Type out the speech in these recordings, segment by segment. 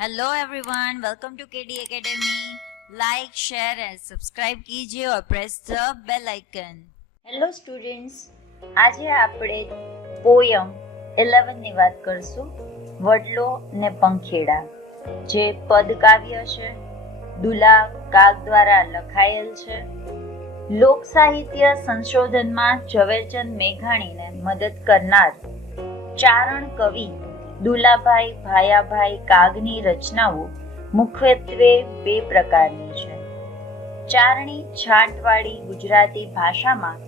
Hello everyone, welcome to KD Academy. Like, share and subscribe कीजिए और press the bell icon. Hello students, આજે આપણે poem 11 ની વાત કરશું, વડલો ને પંખેડા, જે પદકાવ્ય છે, દુલા કાગ દ્વારા લખાયેલ છે. લોક સાહિત્ય સંશોધનમાં ઝવેરચંદ મેઘાણીને મદદ કરનાર ચારણ કવિ દુલાભાઈ ભાયાભાઈ કાગની રચનાઓ મુખ્યત્વે બે પ્રકારની છે. ચારણી છાંટવાળી ગુજરાતી ભાષામાં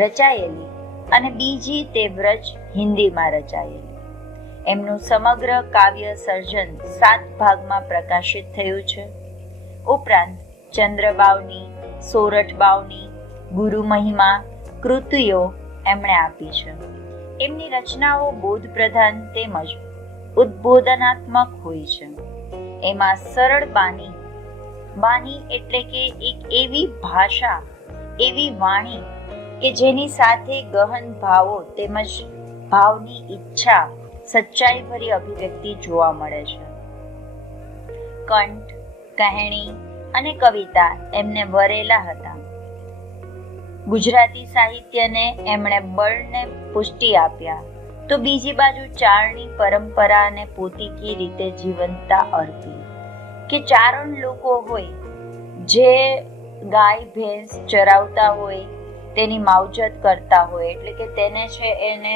રચાયેલી અને બીજી તે વ્રજ હિન્દીમાં રચાયેલી. એમનું સમગ્ર કાવ્ય સર્જન 7 ભાગમાં પ્રકાશિત થયું છે. ઉપરાંત ચંદ્રબાવની, સોરઠબાવની, ગુરુ મહિમા કૃતિઓ એમણે આપી છે. એમની રચનાઓ બોધ પ્રધાન તેમજ ઉદ્બોધનાત્મક હોય છે. એમાં સરળ બાની એટલે કે એક એવી ભાષા, એવી વાણી કે જેની સાથે ગહન ભાવો તેમજ ભાવની ઈચ્છા, સચ્ચાઈ ભરી અભિવ્યક્તિ જોવા મળે છે. કંઠ, કહેણી અને કવિતા એમને વરેલા હતા. ગુજરાતી સાહિત્યને એમણે બળને પુષ્ટિ આપ્યા, તો બીજી બાજુ ચારણી પરંપરાને પોતીકી રીતે જીવંતતા અર્પી. કે ચારણ લોકો હોય, જે ગાય ભેંસ ચરાવતા હોય, તેની માવજત કરતા હોય, એટલે કે તેને છે એને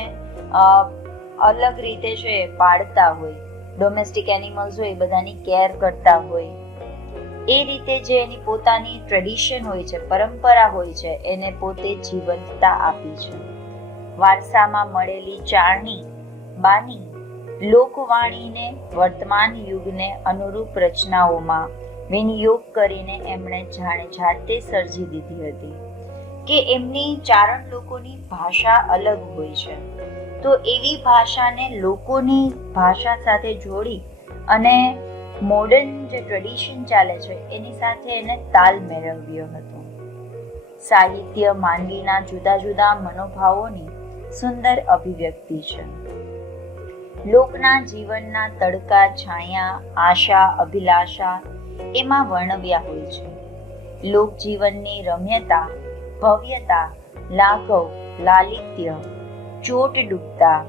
અલગ રીતે છે પાળતા હોય, ડોમેસ્ટિક એનિમલ્સ હોય બધાની કેર કરતા હોય, એ રીતે જે એની પોતાની ટ્રેડિશન હોય છે, પરંપરા હોય છે, એને પોતે જીવંતતા આપી છે. વારસામાં મળેલી ચારણી બાની લોકવાણીને વર્તમાન યુગને અનુરૂપ રચનાઓમાં વિનિયોગ કરીને એમણે જાતે સર્જી દીધી હતી. કે એમની ચારણ લોકોની ભાષા અલગ હોય છે, તો એવી ભાષાને લોકોની ભાષા સાથે જોડી અને મોડર્ન જે ટ્રેડિશન ચાલે છે એની સાથે એને તાલ મેળવ્યો હતો. સાહિત્ય માનવીના જુદા જુદા મનોભાવોની સુંદર અભિવ્યક્તિ છે. લોકના જીવનના તડકા છાયા, આશા, અભિલાષા એમાં વર્ણવ્યા હોય છે. લોકજીવનની રમ્યતા, ભવ્યતા, લાઘવ, લાલિત્ય, ચોટ ડૂબતા,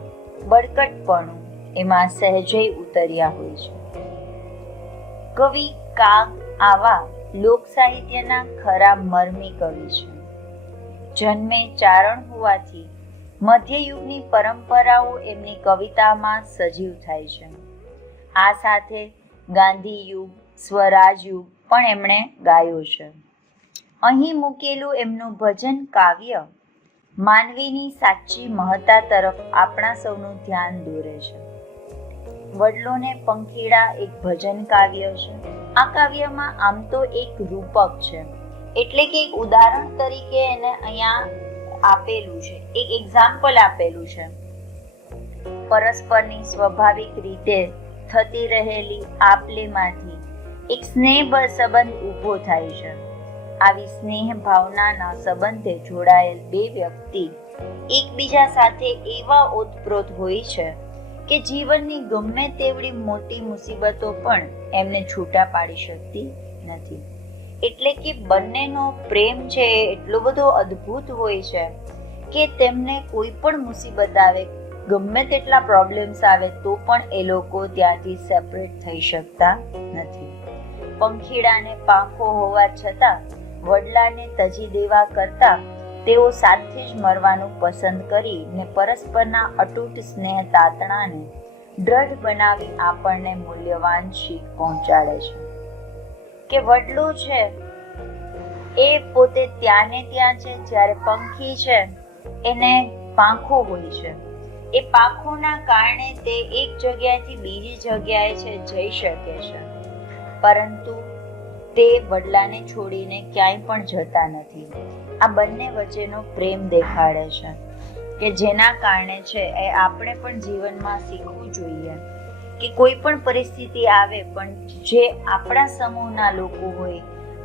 બળકટપણું એમાં સહેજે ઉતર્યા હોય છે. કવિ કાગ આવા લોક સાહિત્યના ખરા મર્મી કવિ છે. જન્મે ચારણ હોવાથી મધ્યયુગની પરંપરાઓ એમની કવિતામાં સજીવ થાય છે. આ સાથે ગાંધી યુગ, સ્વરાજ યુગ પણ એમણે ગાયો છે. અહીં મૂકેલું એમનું ભજન કાવ્ય માનવીની સાચી મહત્તા તરફ આપણા સૌનું ધ્યાન દોરે છે. વડલો ને પંખેડા એક ભજન કાવ્ય છે. આ કાવ્યમાં આમ તો એક રૂપક છે, એટલે કે એક ઉદાહરણ તરીકે એને અહીંયા આપેલું છે, એક એક્ઝામ્પલ આપેલું છે. પરસ્પરની સ્વાભાવિક રીતે થતી રહેલી આપલેમાંથી એક સ્નેહ સંબંધ ઊભો થાય છે. આવી સ્નેહ ભાવનાના સંબંધે જોડાયેલ બે વ્યક્તિ એકબીજા સાથે એવા ઓતપ્રોત હોય છે કે જીવનની ગમે તેવડી મોટી મુસીબતો પણ એમને છૂટા પાડી શકતી નથી. એટલે કે બંનેનો પ્રેમ છે એટલો બધો અદ્ભુત હોય છે કે તેમને કોઈ પણ મુસીબત આવે, ગમે તેટલા પ્રોબ્લેમ્સ આવે, તો પણ એ લોકો ત્યાંથી સેપરેટ થઈ શકતા નથી. પંખીડાને પાંખો હોવા છતાં વડલાને તજી દેવા કરતા તેઓ સાથે જ મરવાનું પસંદ કરીને પરસ્પરના અતૂટ સ્નેહ તાતણાને દ્રઢ બનાવી આપણને મૂલ્યવાન શીખ પહોંચાડે છે. કે વડલો છે એ પોતે ત્યાં ને ત્યાં છે, જ્યારે પંખી છે એને પાંખો હોય છે. એ પાંખોના કારણે તે એક જગ્યાએથી બીજી જગ્યાએ છે જઈ શકે છે, પરંતુ તે વડલાને છોડીને ક્યાંય પણ જતા નથી. આ બંને વચ્ચેનો પ્રેમ દેખાડે છે કે જેના કારણે છે એ આપણે પણ જીવનમાં શીખવું જોઈએ કે કોઈ પણ પરિસ્થિતિ આવે પણ જે આપણા સમૂહના લોકો હોય,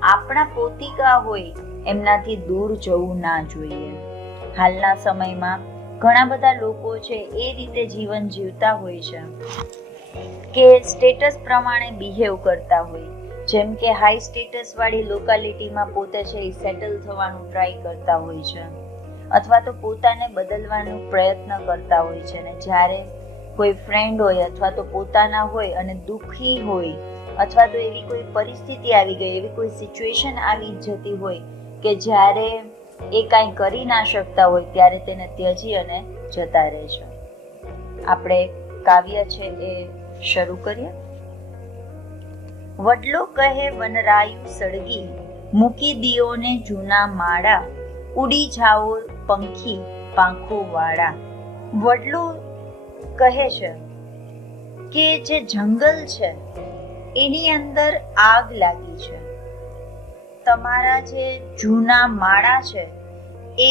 આપણા પોતિકા હોય, એમનાથી દૂર જવું ના જોઈએ. હાલના સમયમાં ઘણા બધા લોકો છે એ રીતે જીવન જીવતા હોય છે કે સ્ટેટસ પ્રમાણે બિહેવ કરતા હોય. જેમ કે હાઈ સ્ટેટસ વાળી લોકાલિટીમાં પોતે છે એ સેટલ થવાનું ટ્રાય કરતા હોય છે, અથવા તો પોતાને બદલવાનો પ્રયત્ન કરતા હોય છે. ને જ્યારે કોઈ ફ્રેન્ડ હોય અથવા તો પોતાના હોય અને દુઃખી હોય, અથવા તો એવી કોઈ પરિસ્થિતિ આવી ગઈ, એવી કોઈ સિચ્યુએશન આવી જતી હોય કે જ્યારે એ કાંઈ કરી ના શકતા હોય, ત્યારે તેને ત્યજી અને જતા રહે છે. આપણે કાવ્ય છે એ શરૂ કરીએ. વડલો કહે વનરાયુ સળગી, મૂકી દિયોને જૂના માળા, ઉડી જાઓ પંખી પાંખો વાળા. વડલો કહે છે કે જે જંગલ છે એની અંદર આગ લાગી છે, તમારા જે જૂના માળા છે એ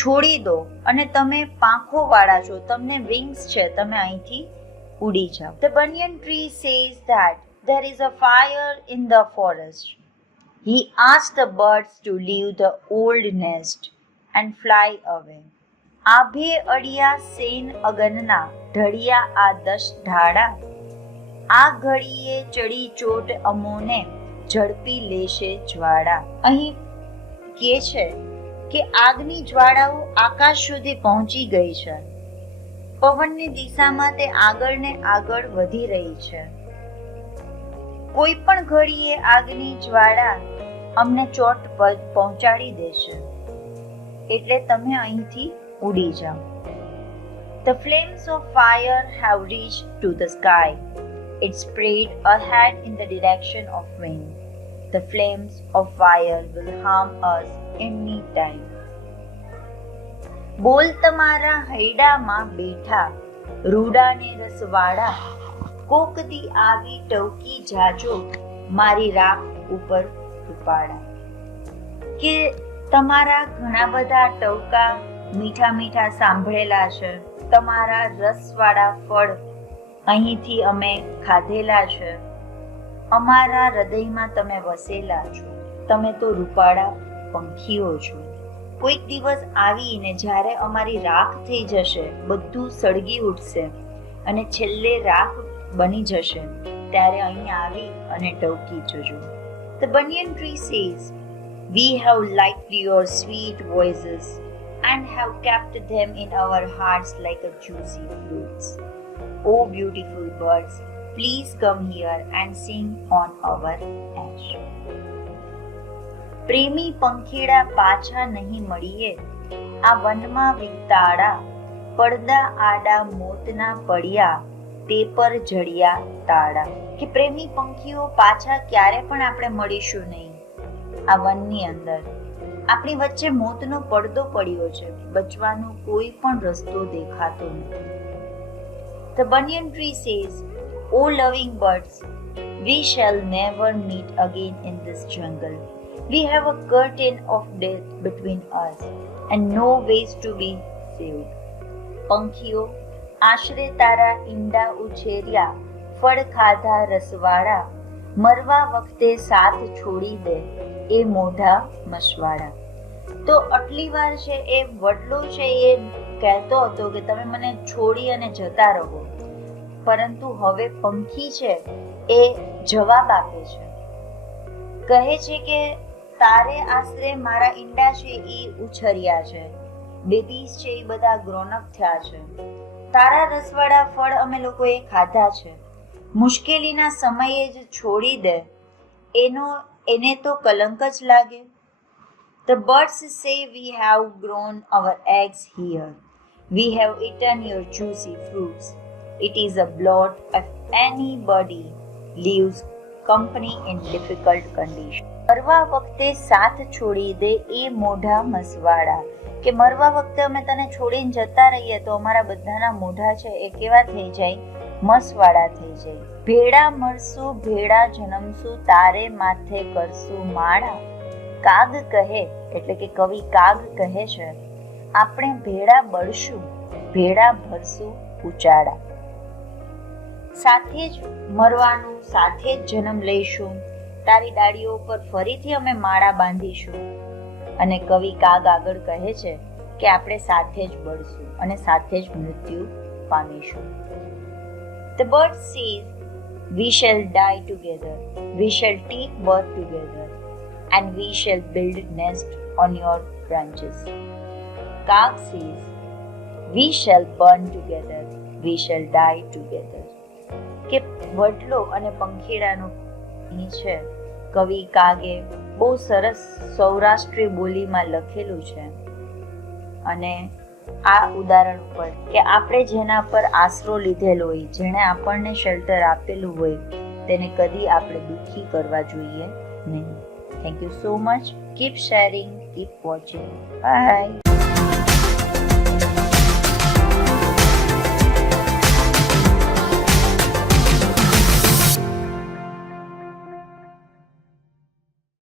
છોડી દો અને તમે પાંખો વાળા છો, તમને વિંગ્સ છે, તમે અહીંથી ઉડી જાઓ. The banyan tree says that there is a fire in the forest. He asked the birds to leave the old nest and fly away. આભે અડિયા Sen અગનના, ઢળિયા આ 10 ઢાળા, આ ઘડીએ ચડી ચોટ અમોને, ઝડપી લેશે જ્વાળા. અહીં કહે છે કે આગની જ્વાળાઓ આકાશ સુધી પહોંચી ગઈ છે. પવનની દિશામાં તે આગળ ને આગળ વધી રહી છે. કોઈ પણ ઘડીએ આગની જ્વાળા અમને ચોટ પહોંચાડી દેશે, એટલે તમે અહીંથી ઉડી જાઓ. The flames of fire have reached to the sky. It spread ahead in the direction of wind. The flames of fire will harm us any time. બોલ તમારા હૈડામાં બેઠા, રૂડાને રસવાડા, કોક દી આવી ટવકી જાજો, મારી રાખ ઉપર રૂપાડા. કે તમારા ઘણા બધા ટવકા મીઠા મીઠા સાંભળેલા છે, તમારા રસવાળા ફળ અહીંથી અમે ખાધેલા છે, અમારા હૃદયમાં તમે વસેલા છો, તમે તો રૂપાળા પંખીઓ છો. કોઈક દિવસ આવીને જ્યારે અમારી રાખ થઈ જશે, બધું સળગી ઉઠશે અને છેલ્લે રાખ બની જશે, ત્યારે અહીં આવી અને ટવકી જજો. The banyan tree says, we have liked your sweet voices and have kept them in our hearts like a juicy fruits. Oh beautiful birds, please come here and sing on our ash. પ્રેમી પંખીડા પાછા નહીં મળીએ, આ વનમાં વિતાડા, પડદા આડા મોતના પડ્યા, તે પર જડિયા તાળા. કે પ્રેમી પંખીઓ પાછા ક્યારે પણ આપણે મળીશું નહીં. આ વનની અંદર આપણી વચ્ચે મોતનો પડદો પડ્યો છે, બચવાનો કોઈ પણ રસ્તો દેખાતો નથી. The banyan tree says, "O loving birds, we shall never meet again in this jungle. We have a curtain of death between us and no ways to be saved." પંખીઓ, આશરે તારા ઈંડા ઉછેર્યા, ફળ ખાધા રસવાળા, મરવા વખતે સાથ છોડી દે એ મોઢા મસવાળા. તો આટલી વાર છે એ વડલો છે એ કહેતો હતો કે તમે મને છોડી અને જતા રહો, પરંતુ હવે પંખી છે એ જવાબ આપે છે. કહે છે કે તારે આશરે મારા ઈંડા છે એ ઉછર્યા છે, બેબીઝ છે એ બધા ગ્રોનઅપ થયા છે, તારા રસવાળા ફળ અમે લોકોએ ખાધા છે, મુશ્કેલીના સમયે જ છોડી દે એને તો કલંક જ લાગે. The birds say, we have grown our eggs here. We have eaten your juicy fruits. It is a blot if anybody leaves company in difficult condition. મરવા વખતે સાથ છોડી દે એ મોઢા મસવાડા. કે મરવા વખતે અમે તને છોડીને જતા રહીએ તો અમારા બધાના મોઢા છે એ કેવા થઈ જાય? મસવાડા થઈ જાય. ભેડા મળશું ભેડા જન્મશું, તારે માથે કરશું માળા. કાગ કહે, એટલે કે કવિ કાગ કહે છે, આપણે ભેડા બળશું ભેડા ભરશું ઉચાડા. સાથે જ મરવાનું, સાથે જ જન્મ લઈશું, તારી ડાળીઓ પર ફરીથી અમે માળા બાંધીશું. અને કવિ કાગ આગળ કહે છે કે આપણે સાથે જ બળશું અને સાથે જ મૃત્યુ પામીશું. The bird says, "We shall die together, we shall take birth together, and we shall build nest on your branches." Cock says, "We shall burn together, we shall die together." કે વડલો અને પંખીડાનું અહીં છે. કવિ કાગે બહુ સરસ સૌરાષ્ટ્રી બોલીમાં લખેલું છે. અને આ ઉદાહરણ ઉપર કે આપણે જેના પર આશરો લીધેલો હોય, જેણે આપણને શેલ્ટર આપેલું હોય, તેને કદી આપણે દુઃખી કરવા જોઈએ નહીં. Thank you so much. Keep sharing, keep watching. By.